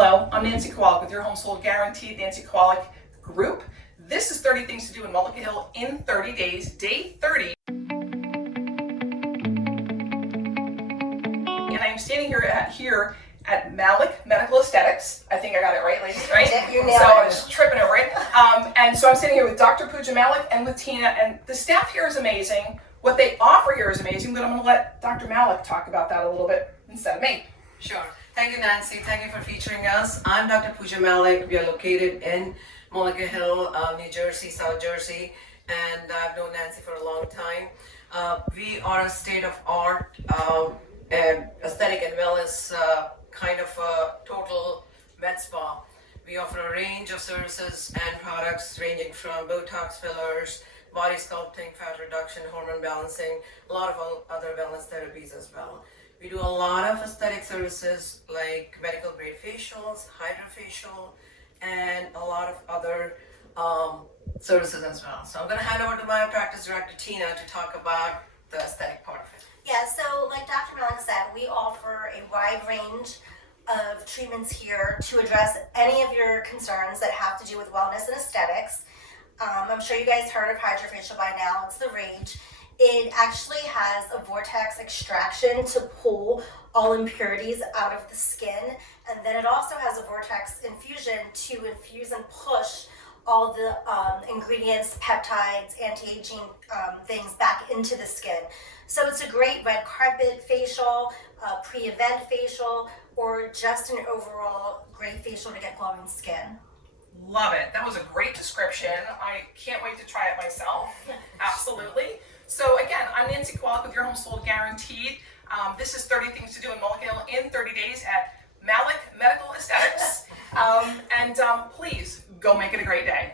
Hello, I'm Nancy Kowalik with your Home Sold Guaranteed Nancy Kowalik group. This is 30 Things to Do in Mullica Hill in 30 days, day 30. And I'm standing here at Malik Medical Aesthetics. I think I got it right, ladies, right? You nailed so it. I was tripping over it. And so I'm sitting here with Dr. Puja Malik and with Tina, and the staff here is amazing. What they offer here is amazing, but I'm going to let Dr. Malik talk about that a little bit instead of me. Sure. Thank you, Nancy. Thank you for featuring us. I'm Dr. Puja Malik. We are located in Mullica Hill, New Jersey, South Jersey, and I've known Nancy for a long time. We are a state-of-art aesthetic and wellness kind of a total med spa. We offer a range of services and products ranging from Botox fillers, body sculpting, fat reduction, hormone balancing, a lot of other wellness therapies as well. We do a lot of aesthetic services like medical grade facials, hydrofacial, and a lot of other services as well. So I'm going to hand over to my practice director, Tina, to talk about the aesthetic part of it. Yeah, so like Dr. Malik said, we offer a wide range of treatments here to address any of your concerns that have to do with wellness and aesthetics. I'm sure you guys heard of hydrofacial by now. It's the rage. It actually has a vortex extraction to pull all impurities out of the skin, and then it also has a vortex infusion to infuse and push all the ingredients, peptides, anti-aging things back into the skin. So it's a great red carpet facial, pre-event facial, or just an overall great facial to get glowing skin. Love it. That was a great description. I can't wait to try it myself. Absolutely. So again, I'm Nancy Kowalik with your Home Sold Guaranteed. This is 30 Things to Do in Mullica Hill in 30 days at Malik Medical Aesthetics. And please go make it a great day.